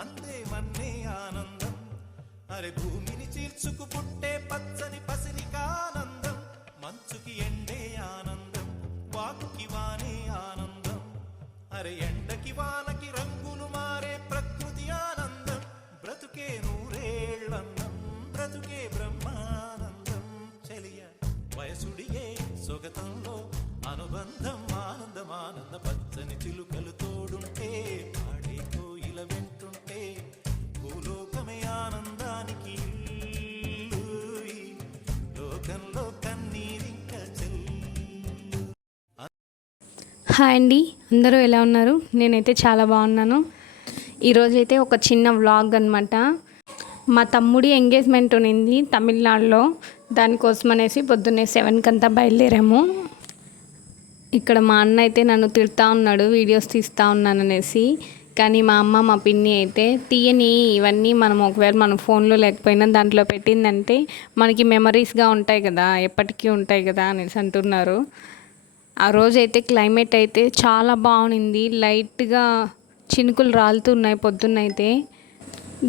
అందే మన్నే ఆనందం. అరే భూమిని చీల్చుకు పుట్టే పచ్చని పసిరికానందం. మంచుకి ఎండే ఆనందం, వాకుకి వానే ఆనందం. అరే ఎండకి వానకి రంగులు మారే ప్రకృతి ఆనందం. బ్రతుకే నూరేళ్ళన్నం, బ్రతుకే బ్రహ్మానందం. చెలియ వయసుడియే సొగతంలో అనుబంధం ఆనందం ఆనంద. పచ్చని చిలుకలు తోడుంటే పాడే కోయిల వెంటుంటే భూలోకమే ఆనందానికి లోకంలో కన్నీరింక చెల్లు. హాయ్ అండి, అందరూ ఎలా ఉన్నారు? నేనైతే చాలా బాగున్నాను. ఈరోజైతే ఒక చిన్న వ్లాగ్ అనమాట. మా తమ్ముడి ఎంగేజ్మెంట్ ఉన్నింది తమిళనాడులో. దానికోసం అనేసి పొద్దున్నే 7కి అంతా బయలుదేరాము. ఇక్కడ మా అన్న అయితే నన్ను తిడతా ఉన్నాడు వీడియోస్ తీస్తూ ఉన్నాననేసి. కానీ మా అమ్మ మా పిన్ని అయితే తీయని ఇవన్నీ మనం ఒకవేళ మన ఫోన్లో లేకపోయినా దాంట్లో పెట్టిందంటే మనకి మెమరీస్గా ఉంటాయి కదా, ఎప్పటికీ ఉంటాయి కదా అనేసి అంటున్నారు. ఆ రోజైతే క్లైమేట్ అయితే చాలా బాగుంది. లైట్గా చినుకులు రాలుతున్నాయి పొద్దున్నైతే.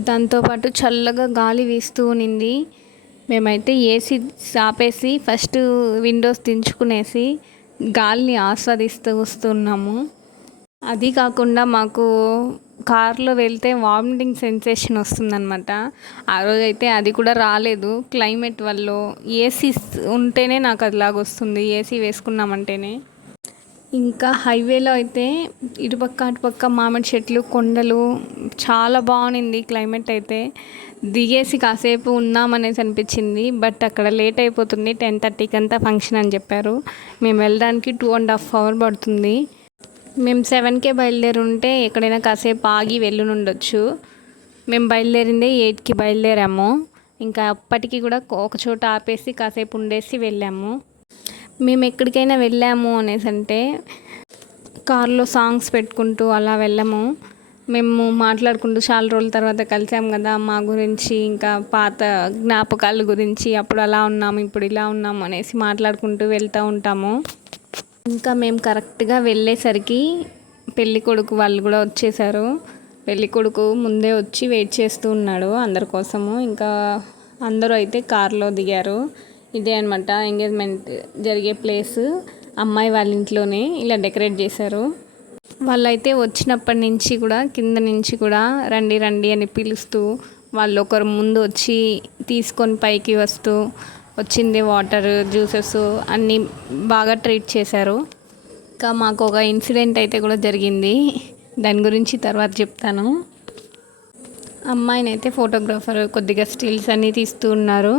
దాంతోపాటు చల్లగా గాలి వీస్తూ ఉన్నింది. మేమైతే ఏసీ ఆపేసి ఫస్ట్ విండోస్ దించుకునేసి గాలిని ఆస్వాదిస్తూ వస్తున్నాము. అది కాకుండా మాకు కార్లో వెళ్తే వామిటింగ్ సెన్సేషన్ వస్తుందన్నమాట. ఆ రోజైతే అది కూడా రాలేదు క్లైమేట్ వల్ల. ఏసీ ఉంటేనే నాకు అదిలాగా వస్తుంది, ఏసీ వేసుకున్నామంటేనే. ఇంకా హైవేలో అయితే ఇటుపక్క అటుపక్క మామిడి చెట్లు, కొండలు, చాలా బాగుంది క్లైమేట్ అయితే. దిగేసి కాసేపు ఉన్నామనేసి అనిపించింది. బట్ అక్కడ లేట్ అయిపోతుంది, 10:30కి అంతా ఫంక్షన్ అని చెప్పారు. మేము వెళ్ళడానికి 2.5 hours పడుతుంది. మేము 7కే బయలుదేరి ఉంటే ఎక్కడైనా కాసేపు ఆగి వెళ్ళునుండొచ్చు. మేము బయలుదేరిందే 8కి బయలుదేరాము. ఇంకా అప్పటికి కూడా ఒక చోట ఆపేసి కాసేపు ఉండేసి వెళ్ళాము. మేము ఎక్కడికైనా వెళ్ళాము అనేసి అంటే కార్లో సాంగ్స్ పెట్టుకుంటూ అలా వెళ్ళాము. మేము మాట్లాడుకుంటూ చాలా రోజుల తర్వాత కలిసాం కదా, మా గురించి ఇంకా పాత జ్ఞాపకాల గురించి, అప్పుడు అలా ఉన్నాము ఇప్పుడు ఇలా ఉన్నాము అనేసి మాట్లాడుకుంటూ వెళ్తూ ఉంటాము. ఇంకా మేము కరెక్ట్గా వెళ్ళేసరికి పెళ్ళి కొడుకు వాళ్ళు కూడా వచ్చేసారు. పెళ్ళి కొడుకు ముందే వచ్చి వెయిట్ చేస్తూ ఉన్నాడు అందరి కోసము. ఇంకా అందరూ అయితే కార్లో దిగారు. ఇదే అనమాట ఎంగేజ్మెంట్ జరిగే ప్లేస్. అమ్మాయి వాళ్ళ ఇంట్లోనే ఇలా డెకరేట్ చేశారు. వాళ్ళైతే వచ్చినప్పటి నుంచి కూడా కింద నుంచి కూడా రండి రండి అని పిలుస్తూ, వాళ్ళు ఒకరు ముందు వచ్చి తీసుకొని పైకి వస్తూ, వచ్చింది వాటర్, జ్యూసెస్ అన్నీ బాగా ట్రీట్ చేశారు. ఇంకా మాకు ఒక ఇన్సిడెంట్ అయితే కూడా జరిగింది, దాని గురించి తర్వాత చెప్తాను. అమ్మాయిని అయితే ఫోటోగ్రాఫర్ కొద్దిగా స్టిల్స్ అన్నీ తీస్తూ ఉన్నారు.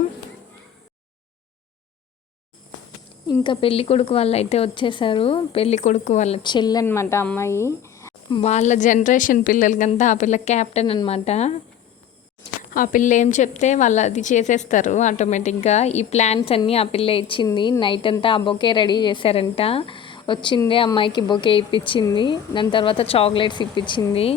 ఇంకా పెళ్ళి కొడుకు వాళ్ళు అయితే వచ్చేసారు. పెళ్ళి కొడుకు వాళ్ళ చెల్లి అనమాట అమ్మాయి. వాళ్ళ జనరేషన్ పిల్లలకంతా ఆ పిల్ల క్యాప్టెన్ అనమాట. ఆ పిల్ల ఏం చెప్తే వాళ్ళు అది చేసేస్తారు ఆటోమేటిక్గా. ఈ ప్లాన్స్ అన్నీ ఆ పిల్ల ఇచ్చింది. నైట్ అంతా ఆ బొకే రెడీ చేశారంట. వచ్చిందే అమ్మాయికి బొకే ఇప్పించింది, దాని తర్వాత చాక్లెట్స్ ఇప్పించింది.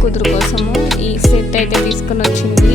కూతురు కోసము ఈ సెట్ అయితే తీసుకొని వచ్చింది.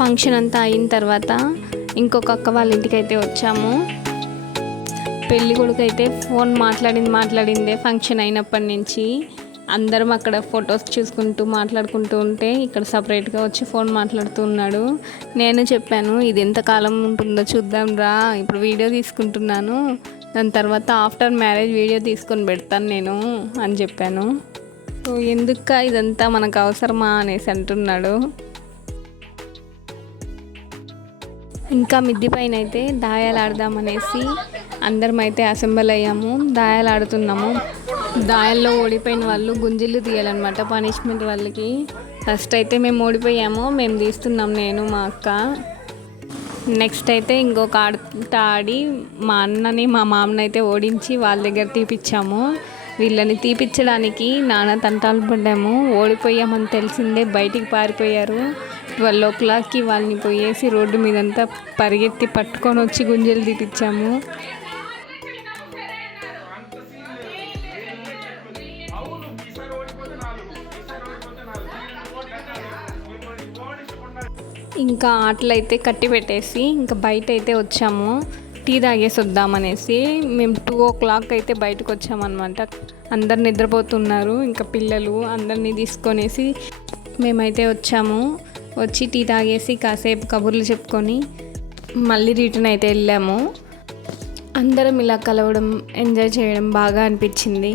ఫంక్షన్ అంతా అయిన తర్వాత ఇంకొక అక్క వాళ్ళ ఇంటికి అయితే వచ్చాము. పెళ్లి కొడుకు అయితే ఫోన్ మాట్లాడిందే ఫంక్షన్ అయినప్పటి నుంచి అందరం అక్కడ ఫొటోస్ చూసుకుంటూ మాట్లాడుకుంటూ ఉంటే ఇక్కడ సపరేట్గా వచ్చి ఫోన్ మాట్లాడుతూ ఉన్నాడు. నేను చెప్పాను, ఇది ఎంతకాలం ఉంటుందో చూద్దాం రా, ఇప్పుడు వీడియో తీసుకుంటున్నాను, దాని తర్వాత ఆఫ్టర్ మ్యారేజ్ వీడియో తీసుకొని పెడతాను నేను అని చెప్పాను. సో ఎందుక ఇదంతా మనకు అవసరమా అనేసి అంటున్నాడు. ఇంకా మిద్ది పైన అయితే దాయాలు ఆడదామనేసి అందరం అయితే అసెంబ్ల్ అయ్యాము. దాయాలు ఆడుతున్నాము. దాయాల్లో ఓడిపోయిన వాళ్ళు గుంజిళ్ళు తీయాలన్నమాట పనిష్మెంట్ వాళ్ళకి. ఫస్ట్ అయితే మేము ఓడిపోయాము, మేము తీస్తున్నాం, నేను మా అక్క. నెక్స్ట్ అయితే ఇంకొక ఆట ఆడి మా అన్నని మా మామని అయితే ఓడించి వాళ్ళ దగ్గర తీపిచ్చాము. వీళ్ళని తీపిచ్చడానికి నాన్న తంటాలు పడ్డాము. ఓడిపోయామని తెలిసిందే బయటికి పారిపోయారు. 12 o'clockకి వాళ్ళని పోయేసి రోడ్డు మీదంతా పరిగెత్తి పట్టుకొని వచ్చి గుంజలు తీపిచ్చాము. ఇంకా ఆటలు అయితే కట్టి పెట్టేసి ఇంకా బయట అయితే వచ్చాము. టీ తాగేసి వద్దామనేసి మేము 2 o'clock అయితే బయటకు వచ్చామన్నమాట. అందరు నిద్రపోతున్నారు, ఇంకా పిల్లలు అందరినీ తీసుకొనేసి మేమైతే వచ్చాము. వచ్చి టీ తాగేసి కాసేపు కబుర్లు చెప్పుకొని మళ్ళీ రిటర్న్ అయితే వెళ్ళాము. అందరం ఇలా కలవడం ఎంజాయ్ చేయడం బాగా అనిపించింది.